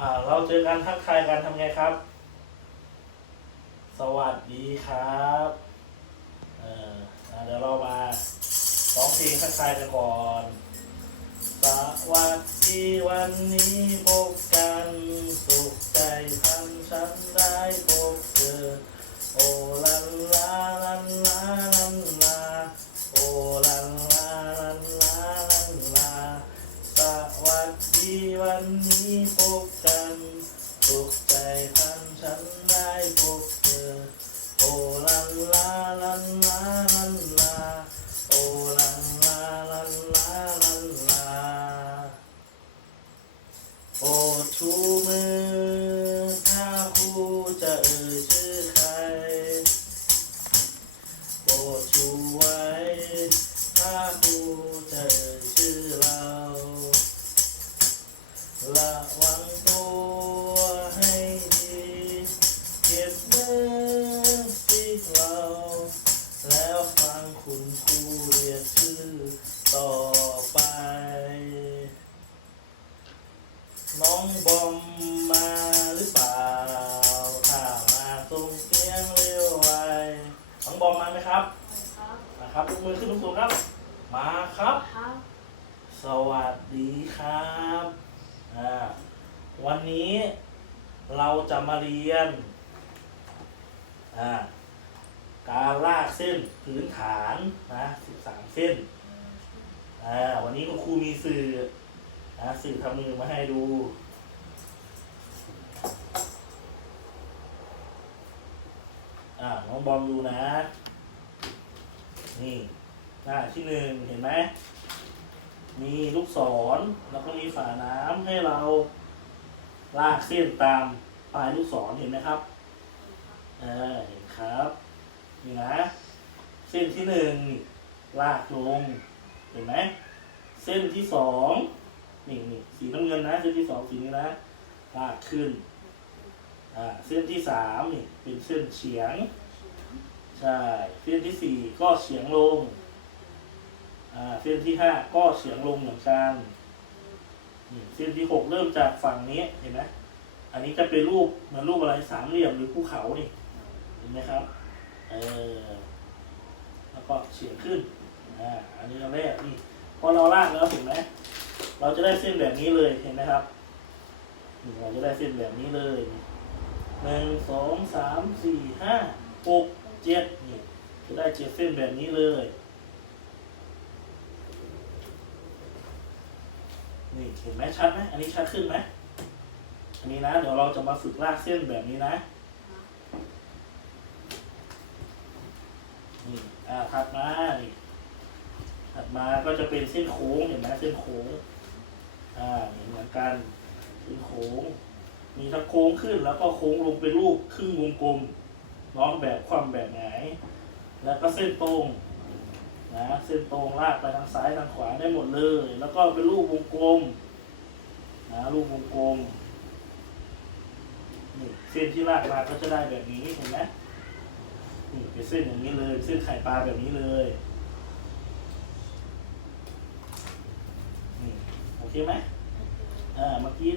อ่าเราเจอกันทักทายกันทำไงครับ สวัสดีครับเออเดี๋ยวเรามาร้องเพลงทักทายกันก่อน สวัสดีวันนี้พบกันสุขใจพันฉันได้พบเธอโอลันลาลันลาลันลาโอลันลาลันลาลันลาสวัสดีวันนี้พบ ไหมครับครับนะครับยกมือขึ้นสูงๆครับ มาครับ ครับสวัสดีครับอ่าวันนี้เราจะมาเรียนอ่าการลากเส้นพื้นฐานนะ13 เส้นอ่าวันนี้คุณครูมีสื่อนะสื่อทำมือมาให้ดูอ่าน้องบอมดูนะ นี่หน้าที่หนึ่งเห็นไหม มีลูกศร แล้วก็มีฝาน้ำให้เราลากเส้นตามปลายลูกศรเห็นไหมครับเออเห็นครับนี่นะ เส้นที่หนึ่งลากลง เห็นไหม เส้นที่สองนี่นี่สีน้ำเงินนะ เส้นที่สองสีนี้นะลากขึ้น อ่า เส้นที่สามนี่เป็นเส้นเฉียง ใช่เส้นที่สี่ก็เฉียงลงอ่าเส้นที่ห้าก็เฉียงลงเหมือนกันนี่เส้นที่หกเริ่มจากฝั่งนี้เห็นไหมอันนี้จะเป็นรูปเหมือนรูปอะไรสามเหลี่ยมหรือภูเขานี่เห็นไหมครับเออแล้วก็เฉียงขึ้นอ่าอันนี้เราแรกนี่พอเราลากแล้วเห็นไหมเราจะได้เส้นแบบนี้เลยเห็นไหมครับเราจะได้เส้นแบบนี้เลยหนึ่งสองสามสี่ห้าหก เจ็ดนี่จะได้เจ็ดเส้นแบบนี้เลย นี่เห็นไหมชัดไหมอันนี้ชัดขึ้นไหมอันนี้นะ เดี๋ยวเราจะมาฝึกลากเส้นแบบนี้นะนี่อ่าถัดมานี่ถัดมาก็จะเป็นเส้นโค้งเห็นไหมเส้นโค้งอ่ามีเหมือนกันเส้นโค้ง มีทั้งโค้งขึ้นแล้วก็โค้งลงเป็นรูปครึ่งวงกลม น้องแบบความแบบไหนแล้วก็เส้นตรงนะเส้นตรงลากไปทางซ้ายทางขวาได้หมดเลย แล้วก็เป็นรูปวงกลมนะรูปวงกลมนี่เส้นที่ลากมาก็จะได้แบบนี้เห็นไหมนี่เป็นเส้นอย่างนี้เลยเส้นไข่ปลาแบบนี้เลยนี่โอเคไหมอ่าเมื่อกี้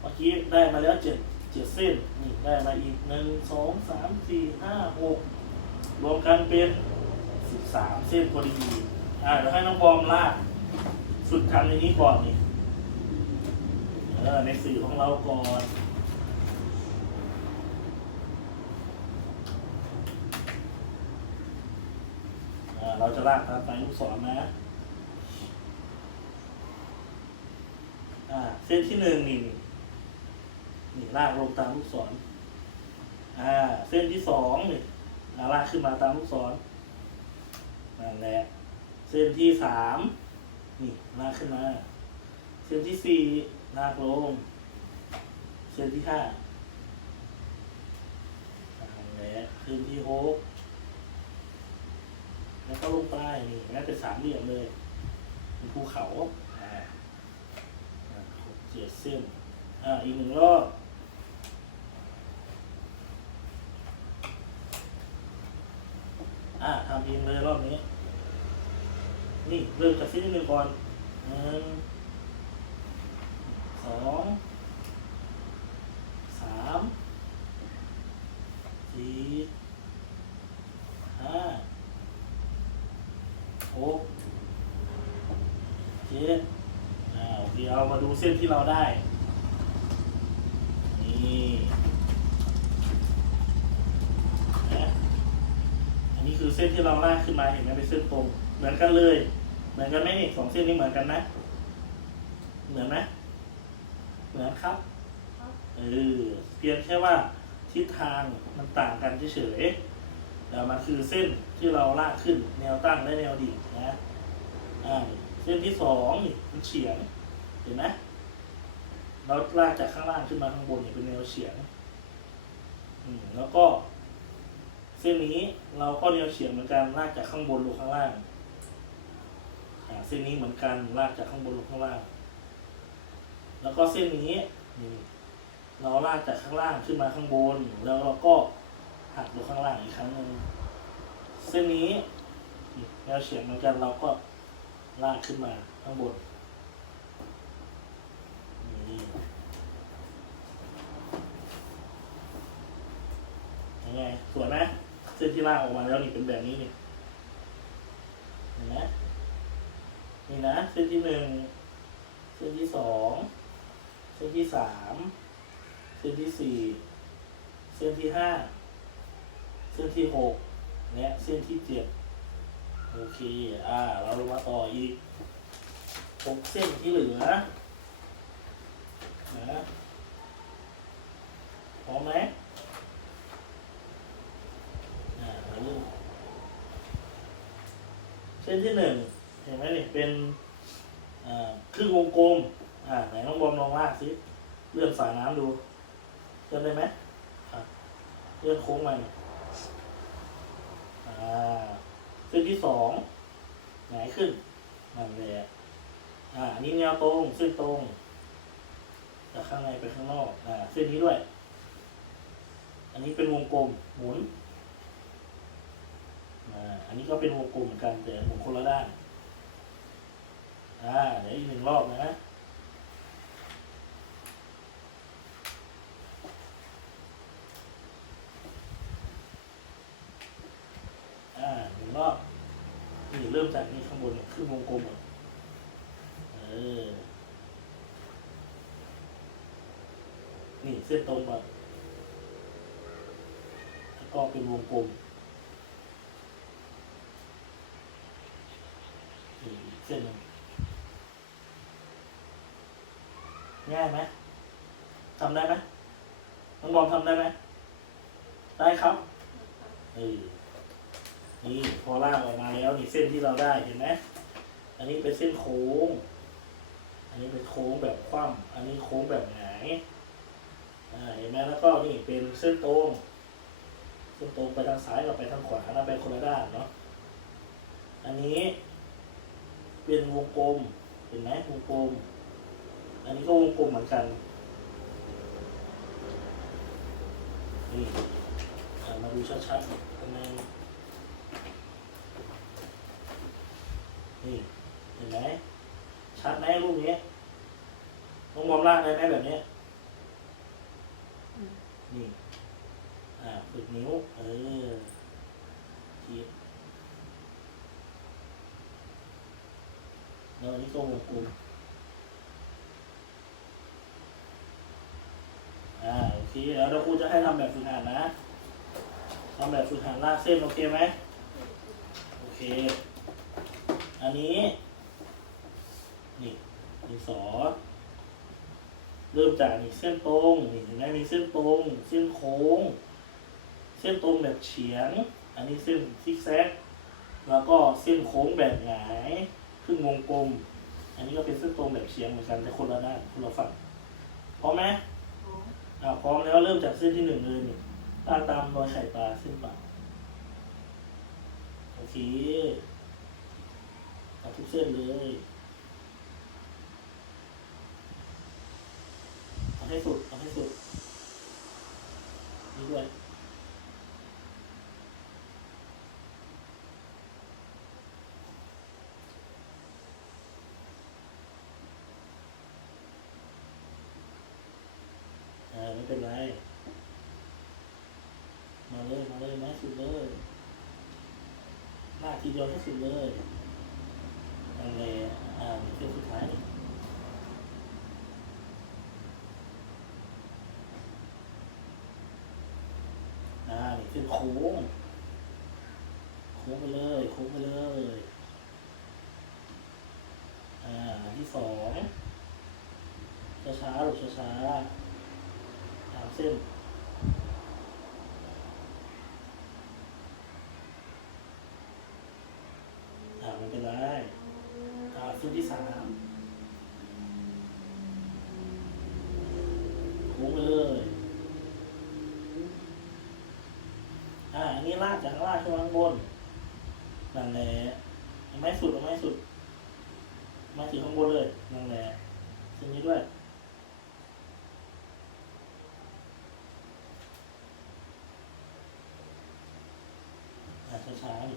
เมื่อกี้ได้มาแล้วเจ็ด เจ็ดเส้นนี่ได้มาอีกหนึ่งสองสามสี่ห้าหกรวมกันเป็นสิบสามเส้นพอดีอ่าเดี๋ยวให้น้องบอมลากฝึกทำในนี้ก่อนนี่เออในสื่อของเราก่อนเราจะลากตามไปลูกศรนะเส้นที่หนึ่งนี่ นี่ลากลงตามลูกศรอ่าเส้นที่สองนี่อ่าลากขึ้นมาตามลูกศรนั่นแหละเส้นที่สามนี่ลากขึ้นมา เส้นที่สี่ลากลง เส้นที่ห้านั่นแหละเส้นที่หกแล้วก็ลงใต้นี่นั่เป็นสามเหลี่ยมเลยเป็นภูเขาอ่าอ่าหกเจ็ดเส้นอ่าอีกหนึ่งรอบ ยิงเลยรอบนี้ นี่เริ่มจากซิลิก่อนหนึ่งสองสามสี่ห้าหกเจ็ดอ้าวเดี๋ยวมาดูเส้นที่เราได้ คือเส้นที่เราลากขึ้นมาเห็นไหมเป็นเส้นตรง เหมือนกันเลย เหมือนกันไหมนี่สองเส้นนี้เหมือนกันไหมเหมือนไหมเหมือนครับเออเพียงแค่ว่าทิศทางมันต่างกันเฉยๆแต่มันคือเส้นที่เราลากขึ้นแนวตั้งและแนวดิ่งนะอ่าเส้นที่สองนี่มันเฉียงเห็นไหมเราลากจากข้างล่างขึ้นมาข้างบนเนี่ยเป็นแนวเฉียงอืมแล้วก็ เส้นนี้เราก็แนวเฉียงเหมือนกันลากจากข้างบนลงข้างล่างเส้นนี้เหมือนกันลากจากข้างบนลงข้างล่าง แล้วก็เส้นนี้นี่เราลากจากข้างล่างขึ้นมาข้างบน แล้วเราก็หักลงข้างล่างอีกครั้งหนึ่งเส้นนี้แนวเฉียงเหมือนกันเราก็ลากขึ้นมาข้างบนนี่ยังไงสวยไหม ที่ลากออกมาแล้วนี่เป็นแบบนี้นี่เห็นไหมนี่นะเส้นที่หนึ่งเส้นที่สองเส้นที่สามเส้นที่สี่เส้นที่ห้าเส้นที่หกและเส้นที่เจ็ดโอเค อ่า เราลงมาต่ออีกหกเส้นที่เหลือนะพร้อมไหมอ่าเราเริ่ม เส้นที่หนึ่งเห็นไหมนี่เป็นครึ่งวงกลมอ่าไหนน้องบอมลองลากสิเลื่อนฝายน้ำดูเลื่อนได้ไหมเลื่อนโค้งมันอ่าเส้นที่สองหงายขึ้นนั่นแหละอ่านนี้แนวตรงเส้นตรงจากข้างในไปข้างนอกอ่าเส้นนี้ด้วย อันนี้เป็นวงกลมหมุน อันนี้ก็เป็นวงกลมเหมือนกันแต่หมุนคนละด้าน อ่าเดี๋ยวอีกหนึ่งรอบนะอ่าหนึ่งรอบนี่เริ่มจากนี่ข้างบนขึ้นวงกลมอะเออ นี่เส้นตรงมาแล้วก็เป็นวงกลม เห็นหนึ่งง่ายไหมทำได้ไหมน้องบอมทำได้ไหม ได้ครับเออนี่พอลากออกมาแล้วนี่เส้นที่เราได้เห็นไหม อันนี้เป็นเส้นโค้ง อันนี้เป็นโค้งแบบคว่ำอันนี้โค้งแบบหงายเห็นไหมแล้วก็นี่เป็นเส้นตรงเส้นตรงไปทางซ้ายกับไปทางขวานะเป็นคนละด้านเนาะ อันนี้ เป็นวงกลม เห็นไหมวงกลม อันนี้ก็วงกลมเหมือนกัน นี่อะมาดูชัดๆทำไมนี่ เห็นไหม ชัดไหมรูปนี้ต้องมองล่างได้ไหมแบบนี้ นี่ อ่าฝึกนิ้ว เออขีด แล้วอันนี้ก็วงกลมอ่าโอเคแล้วเดี๋ยวครูจะให้ทำแบบฝึกหัดนะทำแบบฝึกหัดลากเส้นโอเคไหมโอเค อันนี้นี่ดินสอเริ่มจากนี่เส้นตรงนี่เห็นไหมมีเส้นตรง เส้นโค้ง เส้นตรงแบบเฉียง อันนี้เส้นซิกแซก แล้วก็เส้นโค้งแบบหงาย ครึ่งวงกลม อันนี้ก็เป็นเส้นตรงแบบเฉียงเหมือนกันแต่คนละด้านคนละฝั่งพร้อมไหมของอ่าพร้อมแล้วเริ่มจากเส้นที่หนึ่งเลยนี่ตาตามรอยไข่ปลาเส้นเปล่าโอเคเอาทุกเส้นเลยเอาให้สุดเอาให้สุด ทีเดียวให้สุดเลยอันเลยอ่าเที่สุดท้ายอ่านี่คือโค้งโค้งไปเลยโค้งไปเลยอ่าที่สองช้าๆหรือช้าๆตามเส้น อ่าเส้นที่สามโค้งไปเลย อ่าอันนี้ลากจากข้างล่างขึ้นข้างบน นั่นแหละเอาไม้สุดเอาไม้สุดม้สุดข้างบนเลย นั่นแหละเส้นนี้ด้วย อ่าช้าๆดิ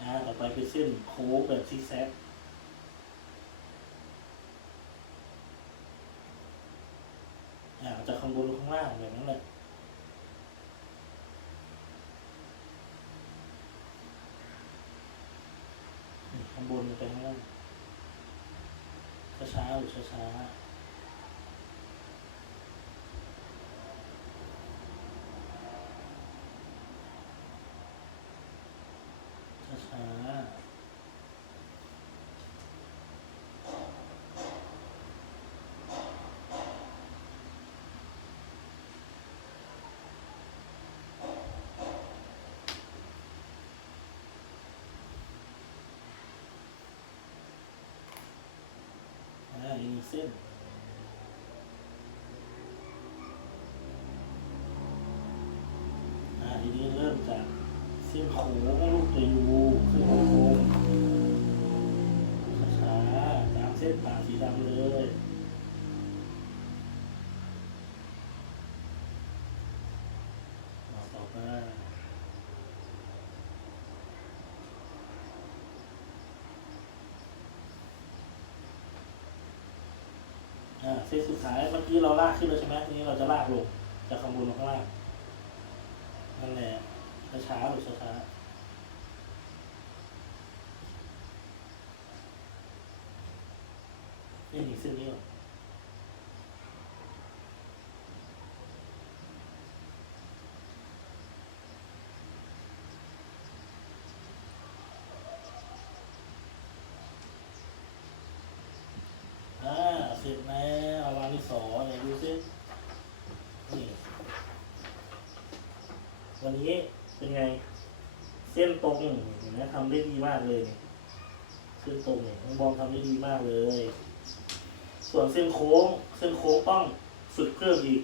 อ่าต่อ ไปเส้นโค้งแบบซิกแซกอ่าจากข้างบนลงข้างล่างแบบนั้นแหละข้างบนไปข้างล่างช้าๆหรือช้าๆช้าๆอ่าอีกหนึ่งเส้นอ่าทีนี้เริ่มจากเส้นโค้งลูกตัวยูขึ้นโค้งช้าๆตามเส้นผ่าสีดำเลยมาต่อไป เส้นสุดท้ายเมื่อกี้เราลากขึ้นแล้วใช่ไหมทีนี้เราจะลากลงจากข้างบนลงข้างล่างนั่นแหละช้าๆหรือช้าๆนี่ถึงเส้นนี้หรอาเสร็จแล้วเอาวางที่สองไหนดูสินี่ วันนี้เป็นไง เส้นตรงเห็นไหมทำได้ดีมากเลยเส้นตรงเนี่ยน้องบอมทำได้ดีมากเลย ส่วนเส้นโค้ง เส้นโค้งต้องฝึกเพิ่มอีก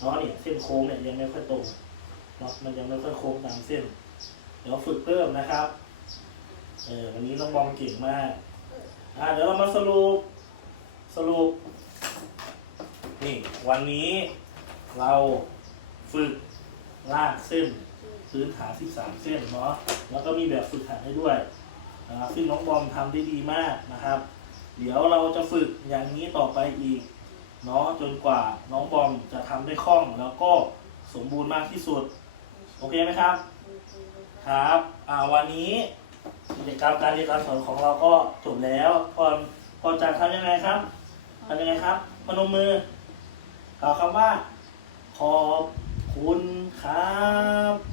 เนาะเนี่ยเส้นโค้งเนี่ยยังไม่ค่อยตรงเนาะมันยังไม่ค่อยโค้งตามเส้น เดี๋ยวฝึกเพิ่มนะครับเออวันนี้น้องบอมเก่งมากอ่าเดี๋ยวเรามาสรุปสรุปนี่วันนี้เราฝึก ลากเส้นพื้นฐาน 13 เส้นเนาะ แล้วก็มีแบบฝึกหัดให้ด้วยนะครับซึ่งน้องบอมทำได้ดีมากนะครับ เดี๋ยวเราจะฝึกอย่างนี้ต่อไปอีกเนาะจนกว่าน้องบอมจะทำได้คล่องแล้วก็สมบูรณ์มากที่สุด โอเคไหมครับ ครับอ่าวันนี้กิจกรรมการเรียนการสอนของเราก็จบแล้วพอพอจะทำยังไงครับทำยังไงครับพนมมือกล่าวคำว่าขอบ คุณครับ